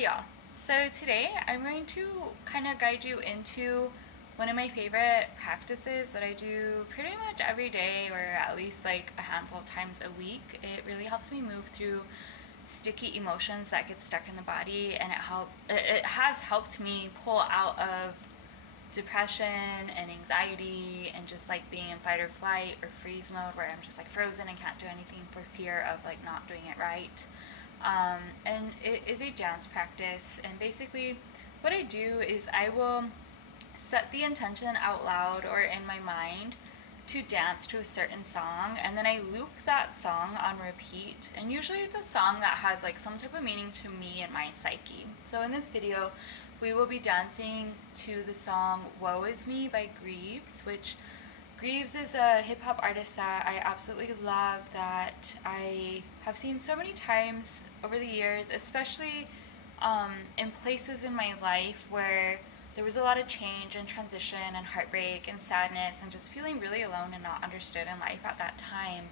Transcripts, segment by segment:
Hey y'all. So today I'm going to kind of guide you into one of my favorite practices that I do pretty much every day or at least like a handful of times a week. It really helps me move through sticky emotions that get stuck in the body, and it has helped me pull out of depression and anxiety and just like being in fight or flight or freeze mode where I'm just like frozen and can't do anything for fear of like not doing it right. And it is a dance practice, and basically what I do is I will set the intention out loud or in my mind to dance to a certain song, and then I loop that song on repeat, and usually it's a song that has like some type of meaning to me and my psyche. So in this video we will be dancing to the song Woe Is Me by Grieves, which Grieves is a hip hop artist that I absolutely love, that I have seen so many times over the years, especially in places in my life where there was a lot of change and transition and heartbreak and sadness and just feeling really alone and not understood in life at that time.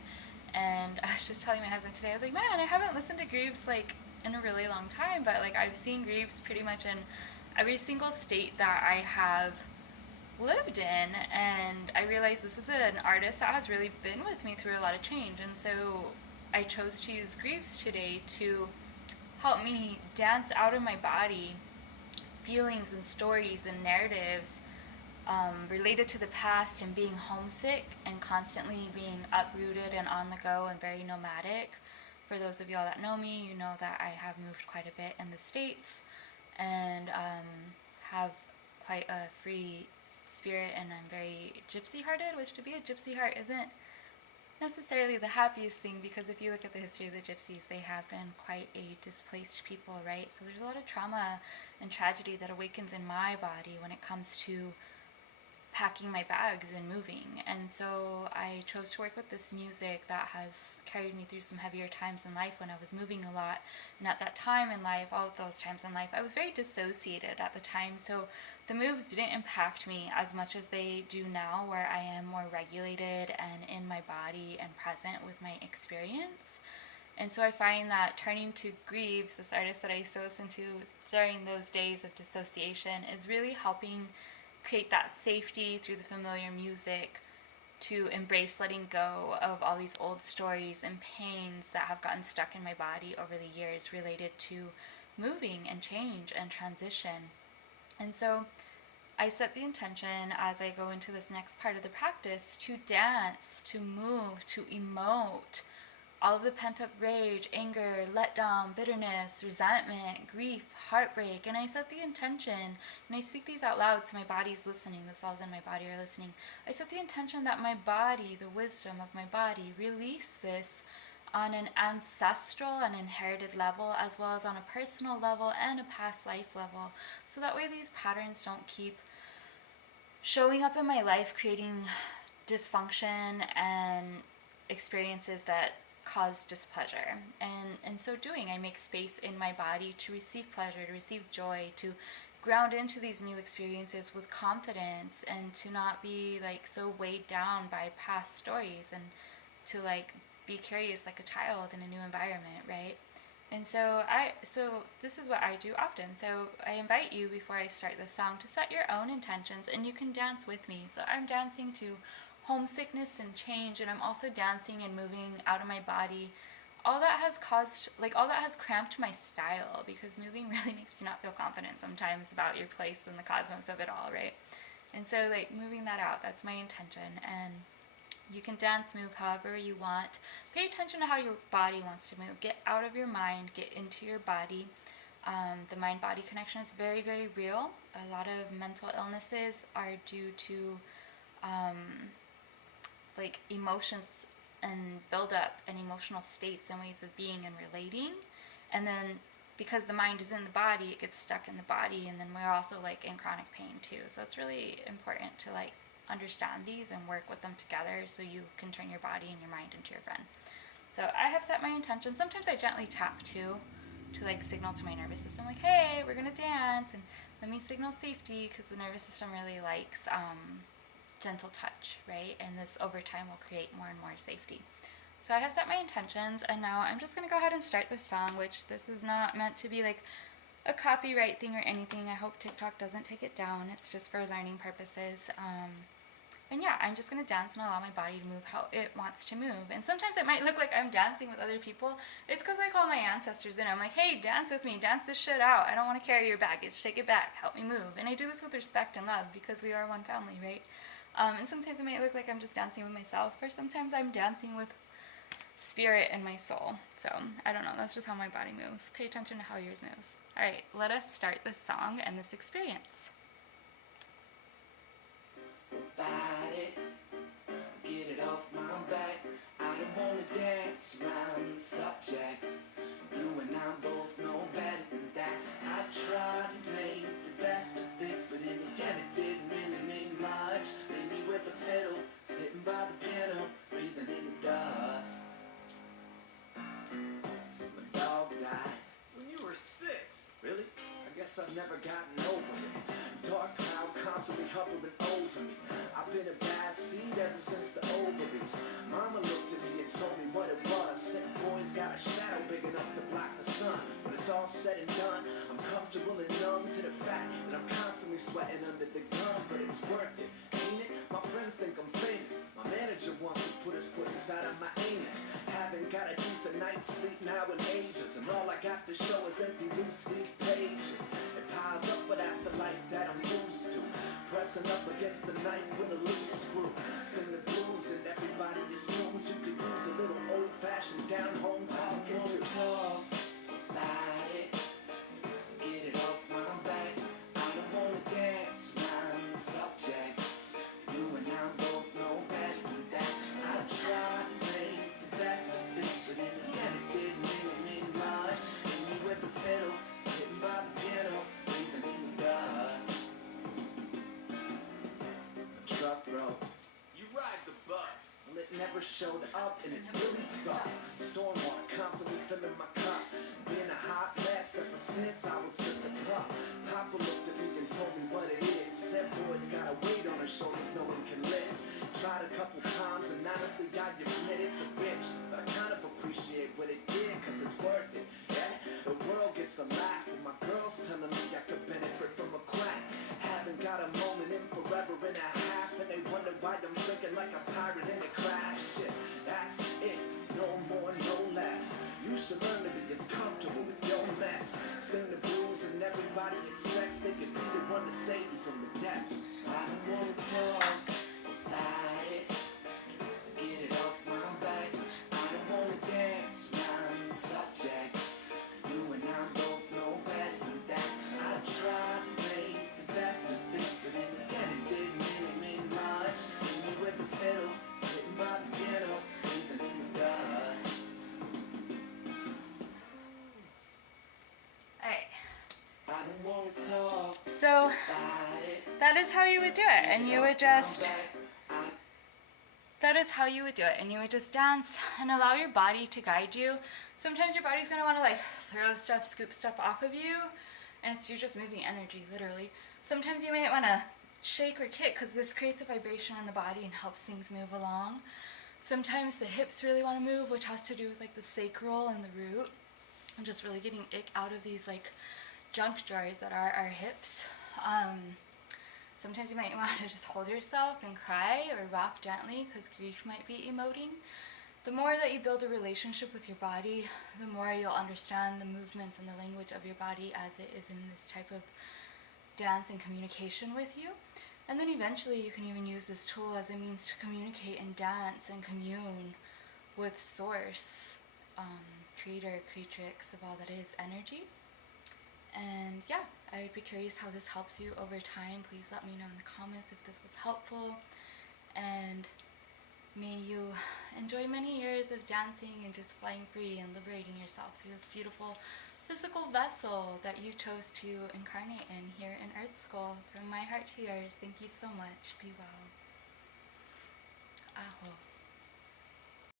And I was just telling my husband today, I was like, man, I haven't listened to Grieves like in a really long time, but like I've seen Grieves pretty much in every single state that I have lived in, and I realized this is an artist that has really been with me through a lot of change. And so I chose to use Grieves today to help me dance out of my body feelings and stories and narratives related to the past and being homesick and constantly being uprooted and on the go and very nomadic. For those of y'all that know me, you know that I have moved quite a bit in the States and have quite a free spirit, and I'm very gypsy hearted, which to be a gypsy heart isn't necessarily the happiest thing, because if you look at the history of the gypsies, they have been quite a displaced people, right? So there's a lot of trauma and tragedy that awakens in my body when it comes to packing my bags and moving. And so I chose to work with this music that has carried me through some heavier times in life when I was moving a lot. And at that time in life, all of those times in life, I was very dissociated at the time. So the moves didn't impact me as much as they do now, where I am more regulated and in my body and present with my experience. And so I find that turning to Grieves, this artist that I used to listen to during those days of dissociation, is really helping create that safety through the familiar music to embrace letting go of all these old stories and pains that have gotten stuck in my body over the years related to moving and change and transition. And so I set the intention as I go into this next part of the practice to dance, to move, to emote all of the pent-up rage, anger, letdown, bitterness, resentment, grief, heartbreak. And I set the intention, and I speak these out loud so my body's listening, the cells in my body are listening. I set the intention that my body, the wisdom of my body, release this on an ancestral and inherited level, as well as on a personal level and a past life level, so that way these patterns don't keep showing up in my life, creating dysfunction and experiences that cause displeasure. And in so doing, I make space in my body to receive pleasure, to receive joy, to ground into these new experiences with confidence, and to not be like so weighed down by past stories, and to like be curious like a child in a new environment, right? And so this is what I do often. So I invite you, before I start this song, to set your own intentions, and you can dance with me. So I'm dancing to homesickness and change, and I'm also dancing and moving out of my body all that has cramped my style, because moving really makes you not feel confident sometimes about your place in the cosmos of it all, right? And so like moving that out, that's my intention. And you can dance, move however you want. Pay attention to how your body wants to move. Get out of your mind, get into your body. The mind-body connection is very, very real. A lot of mental illnesses are due to like emotions and build up and emotional states and ways of being and relating. And then because the mind is in the body, it gets stuck in the body, and then we're also like in chronic pain too. So it's really important to like understand these and work with them together so you can turn your body and your mind into your friend. So I have set my intention. Sometimes I gently tap too, to like signal to my nervous system like, hey, we're gonna dance, and let me signal safety, because the nervous system really likes gentle touch, right? And this over time will create more and more safety. So I have set my intentions, and now I'm just going to go ahead and start this song, which this is not meant to be like a copyright thing or anything. I hope TikTok doesn't take it down. It's just for learning purposes. And yeah, I'm just going to dance and allow my body to move how it wants to move. And sometimes it might look like I'm dancing with other people. It's because I call my ancestors in. I'm like, hey, dance with me. Dance this shit out. I don't want to carry your baggage. Take it back. Help me move. And I do this with respect and love because we are one family, right? And sometimes it might look like I'm just dancing with myself, or sometimes I'm dancing with spirit and my soul. So I don't know. That's just how my body moves. Pay attention to how yours moves. All right, let us start this song and this experience. Body, get it off my back. I don't wanna dance around the subject. You and I both know better than that. I tried to make the best of it, but in the end it didn't really mean much. Leave me with a fiddle, sitting by the piano, breathing in the dust. My dog died when you were 6. Really? I guess I've never gotten over it. Dark cloud constantly hovering over me. I've been a bad seed ever since the ovaries. Mama looked at me and told me what it was. Said boy's got a shadow big enough to block the sun. When it's all said and done, I'm comfortable and numb to the fact that I'm constantly sweating under the gun. But it's worth it, ain't it? My friends think I'm famous. My manager wants to put his foot inside of my anus. Haven't got a decent night's sleep now in ages, and all I got to show is empty loose leaf pages. It piles up, but that's the life that I'm used to. Pressing up against the knife with a loose screw. Sing the blues and everybody assumes you could use a little old-fashioned down-home talking to. Talk about it, get it off my back. I don't wanna dance around the subject. You and I both know better than that. I tried to make the best of it, but in the end it didn't really mean much. Leave me with the fiddle, sitting by the piano, breathing in the dust. A truck broke. You ride the bus. Well, it never showed up and it really sucked. Stormwater constantly filling my cup. Being a hot mess ever since I was just a pup. Papa looked at me and told me what it is. Said boy's got a weight on his shoulders no one can lift. Tried a couple times and honestly got you admit it's a bitch. But I kind of appreciate what it did cause it's worth it. Yeah, the world gets a laugh when my girl's telling me I could benefit from a crack. Haven't got a moment in forever and a half, and they wonder why I'm drinking like a pirate in a crash. Shit, that's it, no more, no less. You should learn to be as comfortable with your mess. Sing the blues and everybody expects they could be the one to save you from the depths. I don't wanna talk about it, get it off my back. I don't wanna dance around the subject. You and I both know better than that. I tried to make the best of it, but in the end it didn't really mean much. Leave me with the fiddle, sitting by the piano, breathing in the dust. Alright. I don't wanna talk So about it. that is how you would do it, and you would just... That is how you would do it, and you would just dance and allow your body to guide you. Sometimes your body's going to want to like throw stuff, scoop stuff off of you, and it's you're just moving energy, literally. Sometimes you might want to shake or kick because this creates a vibration in the body and helps things move along. Sometimes the hips really want to move, which has to do with like the sacral and the root, and just really getting ick out of these like junk drawers that are our hips. Sometimes you might want to just hold yourself and cry or rock gently because grief might be emoting. The more that you build a relationship with your body, the more you'll understand the movements and the language of your body as it is in this type of dance and communication with you. And then eventually you can even use this tool as a means to communicate and dance and commune with Source, creator, creatrix of all that is energy. And yeah, I would be curious how this helps you over time. Please let me know in the comments if this was helpful. And may you enjoy many years of dancing and just flying free and liberating yourself through this beautiful physical vessel that you chose to incarnate in here in Earth School. From my heart to yours, thank you so much. Be well. Aho.